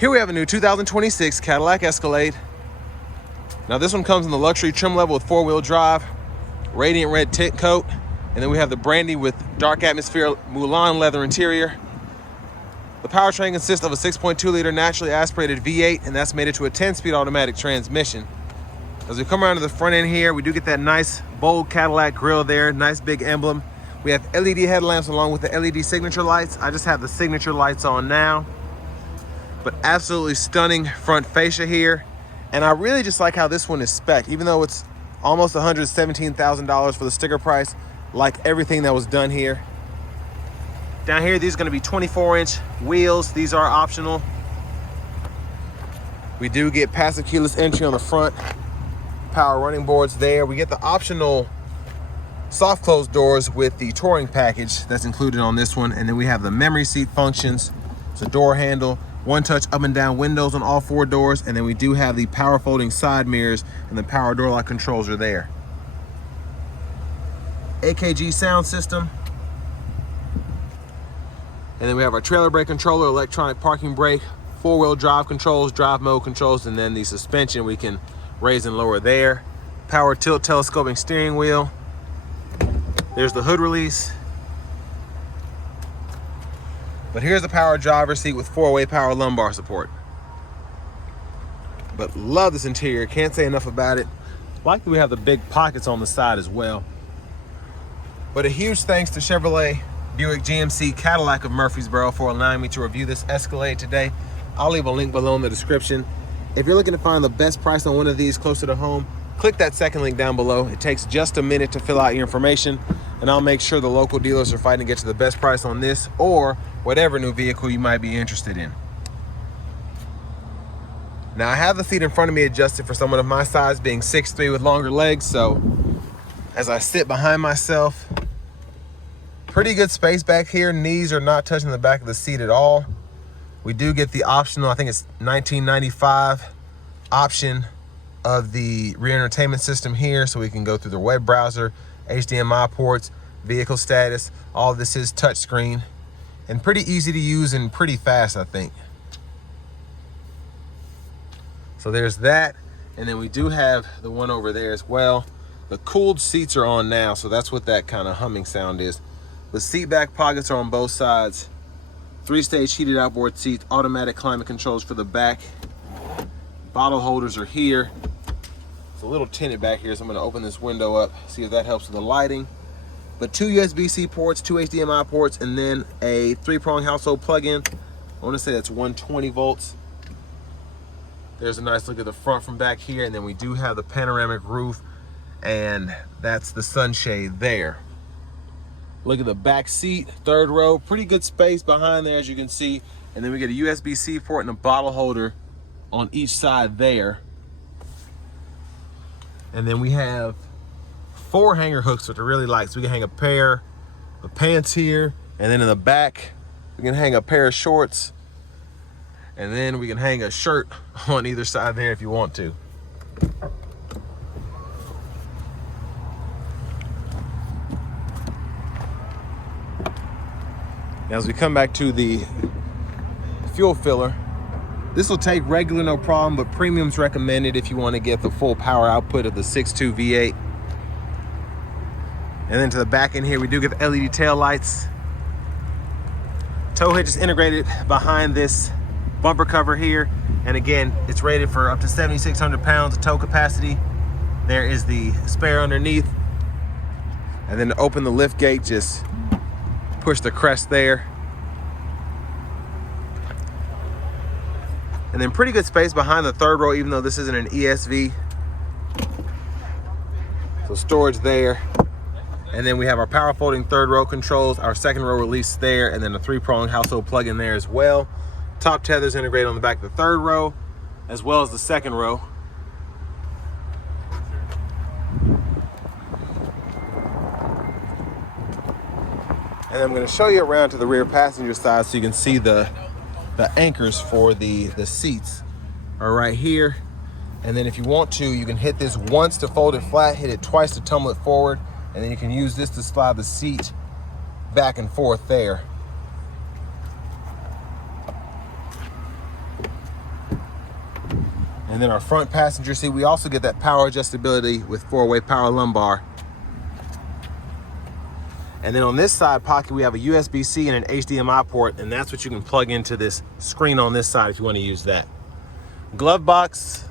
Here we have a new 2026 Cadillac Escalade. Now this one comes in the luxury trim level with 4-wheel drive, radiant red tint coat, and then we have the brandy with dark atmosphere Mulan leather interior. The powertrain consists of a 6.2-liter naturally aspirated V8, and that's mated to a 10-speed automatic transmission. As we come around to the front end here, we do get that nice bold Cadillac grille there, nice big emblem. We have LED headlamps along with the LED signature lights. I just have the signature lights on now. But absolutely stunning front fascia here. And I really just like how this one is spec'd, even though it's almost $117,000 for the sticker price, like everything that was done here. Down here, these are gonna be 24-inch wheels. These are optional. We do get passive keyless entry on the front, power running boards there. We get the optional soft close doors with the touring package that's included on this one. And then we have the memory seat functions. It's a door handle, one-touch up and down windows on all 4 doors, and then we do have the power folding side mirrors, and the power door lock controls are there. AKG sound system. And then we have our trailer brake controller, electronic parking brake, 4-wheel drive controls, drive mode controls, and then the suspension we can raise and lower there. Power tilt telescoping steering wheel. There's the hood release. But here's the power driver's seat with 4-way power lumbar support. But love this interior, can't say enough about it. Like that we have the big pockets on the side as well. But a huge thanks to Chevrolet, Buick, GMC, Cadillac of Murfreesboro for allowing me to review this Escalade today. I'll leave a link below in the description. If you're looking to find the best price on one of these closer to home, click that second link down below. It takes just a minute to fill out your information, and I'll make sure the local dealers are fighting to get you the best price on this or whatever new vehicle you might be interested in. Now I have the seat in front of me adjusted for someone of my size, being 6'3" with longer legs, so as I sit behind myself, pretty good space back here. Knees are not touching the back of the seat at all. We do get the optional, I think it's $19.95 option of the rear entertainment system here, so we can go through the web browser, HDMI ports, vehicle status. All of this is touchscreen and pretty easy to use and pretty fast, I think. So there's that. And then we do have the one over there as well. The cooled seats are on now, so that's what that kind of humming sound is. The seat back pockets are on both sides. 3-stage heated outboard seats, automatic climate controls for the back. Bottle holders are here. It's a little tinted back here, so I'm gonna open this window up, see if that helps with the lighting. But 2 USB-C ports, 2 HDMI ports, and then a 3-prong household plug-in. I wanna say that's 120 volts. There's a nice look at the front from back here, and then we do have the panoramic roof, and that's the sunshade there. Look at the back seat, 3rd row, pretty good space behind there as you can see. And then we get a USB-C port and a bottle holder on each side there. And then we have 4 hanger hooks, which I really like. So we can hang a pair of pants here, and then in the back, we can hang a pair of shorts, and then we can hang a shirt on either side there if you want to. Now, as we come back to the fuel filler, this will take regular no problem, but premium's recommended if you want to get the full power output of the 6.2 V8. And then to the back end here, we do get the LED tail lights. Tow hitch is integrated behind this bumper cover here. And again, it's rated for up to 7,600 pounds of tow capacity. There is the spare underneath. And then to open the lift gate, just push the crest there. And then pretty good space behind the 3rd row, even though this isn't an ESV. So storage there. And then we have our power folding 3rd row controls, our 2nd row release there, and then a 3-prong household plug in there as well. Top tethers integrated on the back of the 3rd row, as well as the 2nd row. And then I'm going to show you around to the rear passenger side so you can see the anchors for the seats are right here. And then if you want to, you can hit this once to fold it flat, hit it twice to tumble it forward, and then you can use this to slide the seat back and forth there. And then our front passenger seat, we also get that power adjustability with 4-way power lumbar. And then on this side pocket, we have a USB-C and an HDMI port, and that's what you can plug into this screen on this side if you want to use that. Glove box,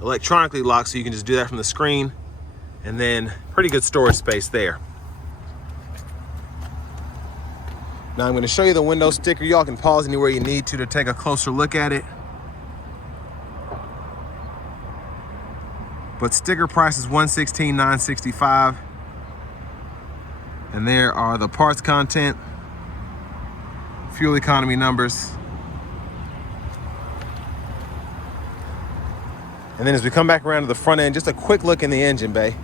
electronically locked, so you can just do that from the screen, and then pretty good storage space there. Now I'm going to show you the window sticker. Y'all can pause anywhere you need to take a closer look at it. But sticker price is $116,965. And there are the parts content, fuel economy numbers. And then as we come back around to the front end, just a quick look in the engine bay.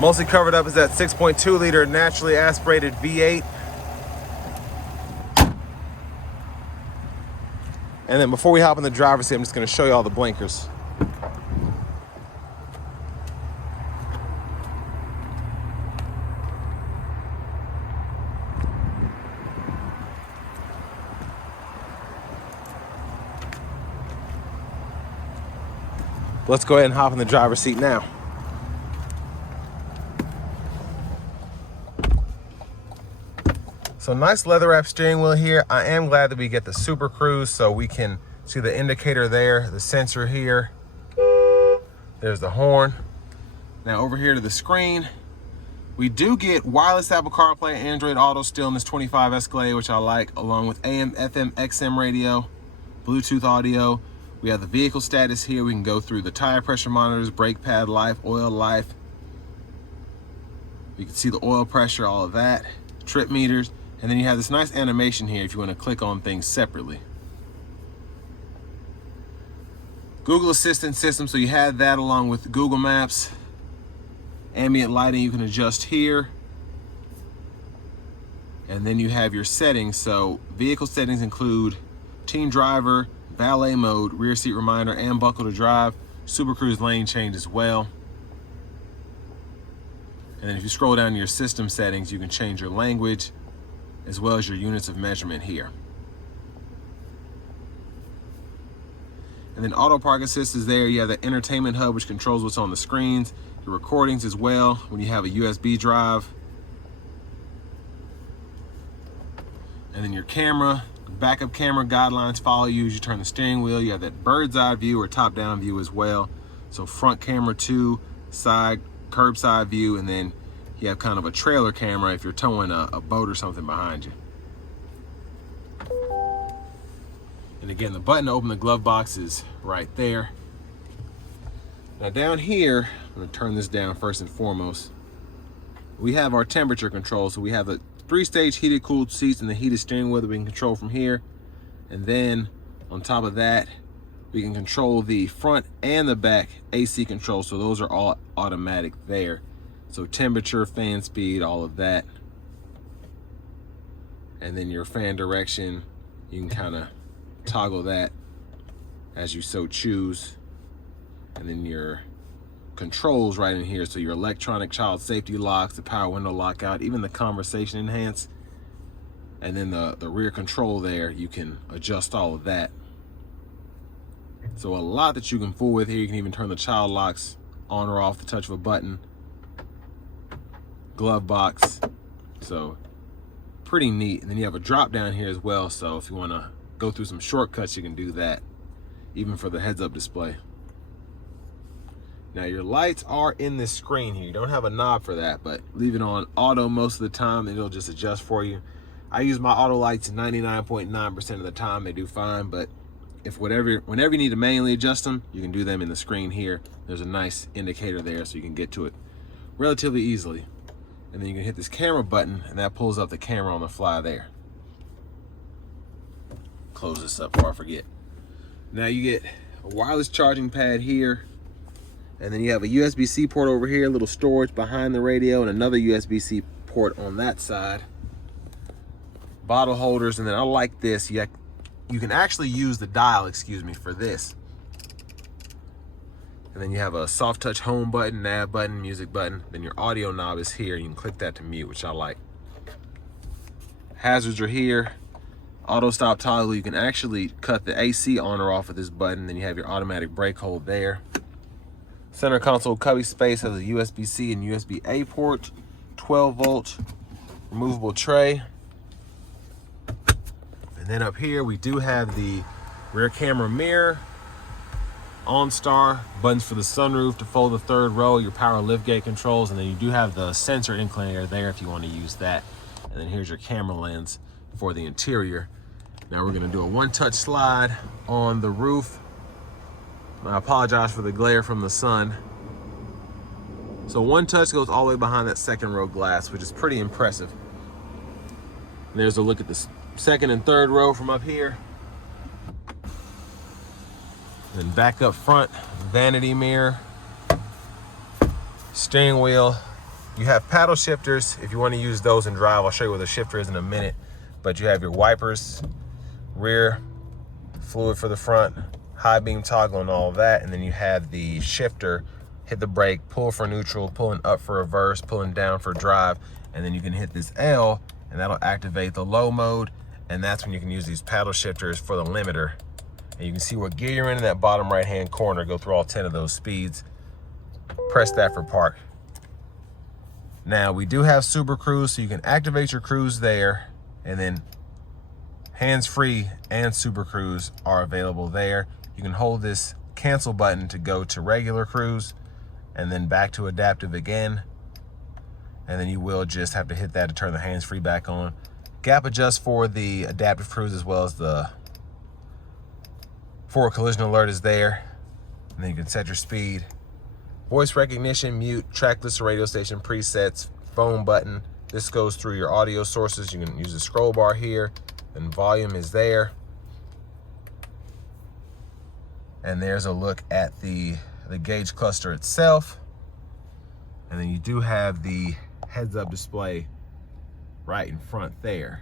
Mostly covered up is that 6.2 liter naturally aspirated V8. And then before we hop in the driver's seat, I'm just going to show you all the blinkers. Let's go ahead and hop in the driver's seat now. So nice leather wrap steering wheel here. I am glad that we get the Super Cruise, so we can see the indicator there, the sensor here. There's the horn. Now over here to the screen, we do get wireless Apple CarPlay, Android Auto still in this 25 Escalade, which I like, along with AM, FM, XM radio, Bluetooth audio. We have the vehicle status here. We can go through the tire pressure monitors, brake pad life, oil life. You can see the oil pressure, all of that, trip meters. And then you have this nice animation here if you want to click on things separately. Google Assistant system, so you have that along with Google Maps. Ambient lighting you can adjust here. And then you have your settings. So vehicle settings include teen driver, valet mode, rear seat reminder, and buckle to drive. Super Cruise lane change as well. And then if you scroll down to your system settings, you can change your language as well as your units of measurement here. And then auto park assist is there. You have the entertainment hub, which controls what's on the screens, your recordings as well when you have a USB drive. And then your camera, backup camera guidelines follow you as you turn the steering wheel. You have that bird's eye view or top down view as well. So front camera 2, side, curbside view, and then you have kind of a trailer camera if you're towing a boat or something behind you. And again, the button to open the glove box is right there. Now down here, I'm gonna turn this down first and foremost. We have our temperature control. So we have a 3-stage heated cooled seats and the heated steering wheel that we can control from here. And then on top of that, we can control the front and the back AC control. So those are all automatic there. So temperature, fan speed, all of that. And then your fan direction, you can kind of toggle that as you so choose. And then your controls right in here. So your electronic child safety locks, the power window lockout, even the conversation enhance. And then the rear control there, you can adjust all of that. So a lot that you can fool with here. You can even turn the child locks on or off the touch of a button. Glove box, so pretty neat. And then you have a drop down here as well, so if you want to go through some shortcuts, you can do that, even for the heads-up display. Now your lights are in this screen here. You don't have a knob for that, but leave it on auto most of the time and it'll just adjust for you. I use my auto lights 99.9% of the time. They do fine, but if whenever you need to manually adjust them, you can do them in the screen here. There's a nice indicator there so you can get to it relatively easily. And then you can hit this camera button and that pulls up the camera on the fly there. Close this up before I forget. Now you get a wireless charging pad here. And then you have a USB-C port over here, a little storage behind the radio, and another USB-C port on that side. Bottle holders, and then I like this. You can actually use the dial, for this. And then you have a soft touch home button, nav button, music button. Then your audio knob is here. You can click that to mute, which I like. Hazards are here. Auto stop toggle, you can actually cut the AC on or off with this button. Then you have your automatic brake hold there. Center console cubby space has a USB-C and USB-A port, 12 volt, removable tray. And then up here, we do have the rear camera mirror, OnStar, buttons for the sunroof to fold the third row, your power liftgate controls, and then you do have the sensor inclinator there if you want to use that. And then here's your camera lens for the interior. Now we're gonna do a one-touch slide on the roof. I apologize for the glare from the sun. So one touch goes all the way behind that second row glass, which is pretty impressive. And there's a look at the second and third row from up here. Then back up front, vanity mirror, steering wheel. You have paddle shifters if you want to use those and drive. I'll show you where the shifter is in a minute. But you have your wipers, rear fluid for the front, high beam toggle and all of that. And then you have the shifter, hit the brake, pull for neutral, pulling up for reverse, pulling down for drive. And then you can hit this L and that'll activate the low mode. And that's when you can use these paddle shifters for the limiter. And you can see what gear you're in that bottom right-hand corner, go through all 10 of those speeds. Press that for park. Now we do have Super Cruise, so you can activate your cruise there, and then hands-free and Super Cruise are available there. You can hold this cancel button to go to regular cruise and then back to adaptive again. And then you will just have to hit that to turn the hands-free back on. Gap adjust for the adaptive cruise as well as the forward collision alert is there. And then you can set your speed. Voice recognition, mute, track list, radio station presets, phone button. This goes through your audio sources. You can use the scroll bar here, and volume is there. And there's a look at the gauge cluster itself. And then you do have the heads-up display right in front there.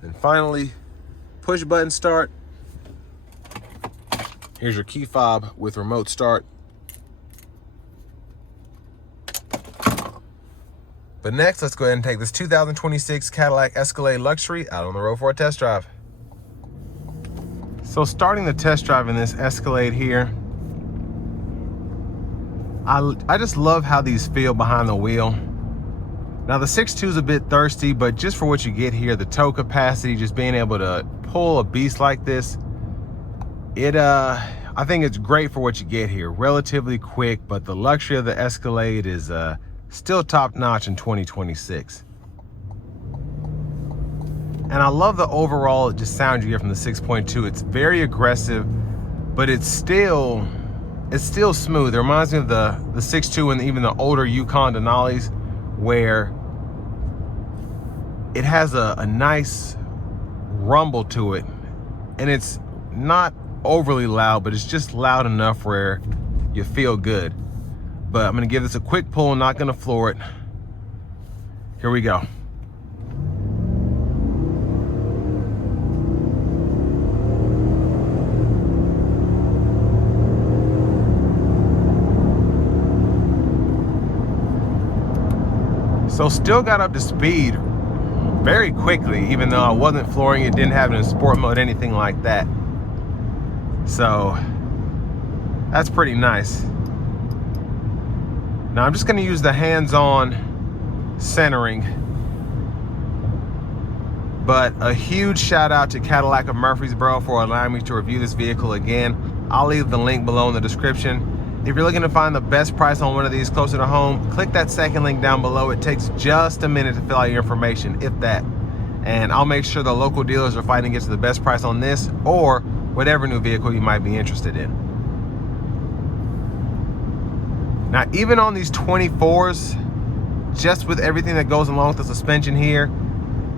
And finally, push button start. Here's your key fob with remote start. But next, let's go ahead and take this 2026 Cadillac Escalade Luxury out on the road for a test drive. So starting the test drive in this Escalade here, I just love how these feel behind the wheel. Now the 6.2 is a bit thirsty, but just for what you get here, the tow capacity, just being able to pull a beast like this, I think it's great for what you get here. Relatively quick, but the luxury of the Escalade is still top notch in 2026. And I love the overall just sound you get from the 6.2. It's very aggressive, but it's still smooth. It reminds me of the 6.2 and even the older Yukon Denali's, where it has a nice rumble to it, and it's not overly loud, but it's just loud enough where you feel good. But I'm gonna give this a quick pull, not gonna floor it. Here we go. So still got up to speed very quickly, even though I wasn't flooring it, didn't have it in sport mode, anything like that. So that's pretty nice. Now I'm just gonna use the hands-on centering, but a huge shout out to Cadillac of Murfreesboro for allowing me to review this vehicle again. I'll leave the link below in the description. If you're looking to find the best price on one of these closer to home, click that second link down below. It takes just a minute to fill out your information, if that. And I'll make sure the local dealers are fighting to get to the best price on this or whatever new vehicle you might be interested in. Now, even on these 24s, just with everything that goes along with the suspension here,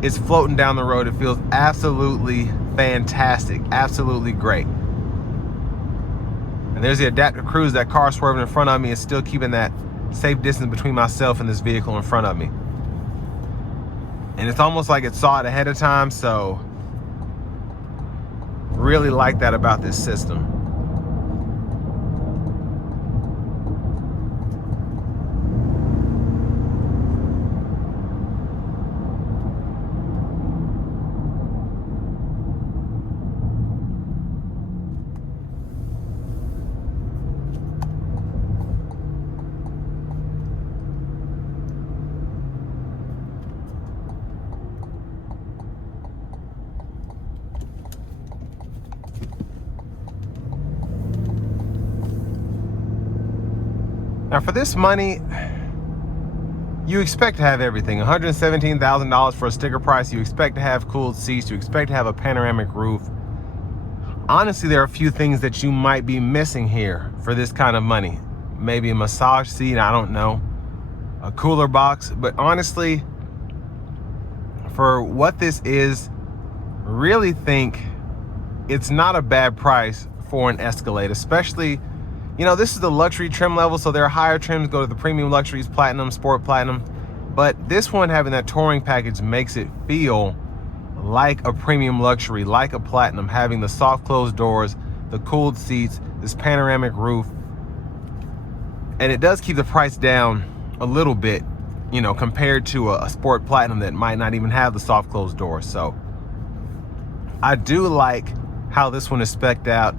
it's floating down the road. It feels absolutely fantastic, absolutely great. And there's the adaptive cruise. That car swerving in front of me is still keeping that safe distance between myself and this vehicle in front of me. And it's almost like it saw it ahead of time, so really like that about this system. Now for this money, you expect to have everything. $117,000 for a sticker price. You expect to have cooled seats. You expect to have a panoramic roof. Honestly, there are a few things that you might be missing here for this kind of money. Maybe a massage seat, I don't know. A cooler box. But honestly, for what this is, really think it's not a bad price for an Escalade, especially, you know, this is the luxury trim level, so there are higher trims go to the premium luxuries, platinum, sport platinum, but this one having that touring package makes it feel like a premium luxury, like a platinum, having the soft closed doors, the cooled seats, this panoramic roof, and it does keep the price down a little bit, you know, compared to a sport platinum that might not even have the soft closed doors. So I do like how this one is spec'd out.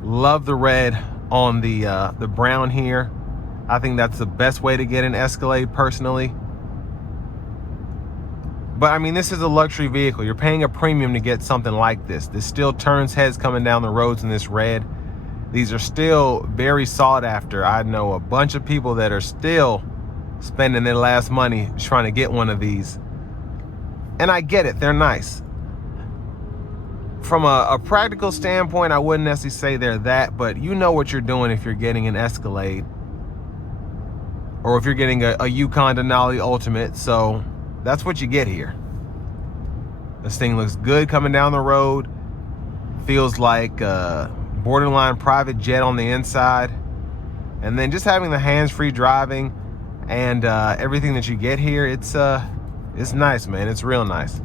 Love the red on the brown here. I think that's the best way to get an Escalade personally. But I mean, this is a luxury vehicle. You're paying a premium to get something like this. This still turns heads coming down the roads in this red. These are still very sought after. I know a bunch of people that are still spending their last money trying to get one of these. And I get it, they're nice. From a practical standpoint, I wouldn't necessarily say they're that, but you know what you're doing if you're getting an Escalade, or if you're getting a Yukon Denali Ultimate. So that's what you get here. This thing looks good coming down the road. Feels like a borderline private jet on the inside. And then just having the hands-free driving and everything that you get here, it's nice, man. It's real nice.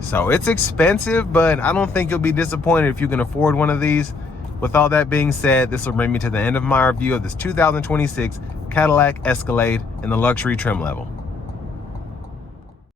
So it's expensive, but I don't think you'll be disappointed if you can afford one of these. With all that being said, this will bring me to the end of my review of this 2026 Cadillac Escalade in the luxury trim level.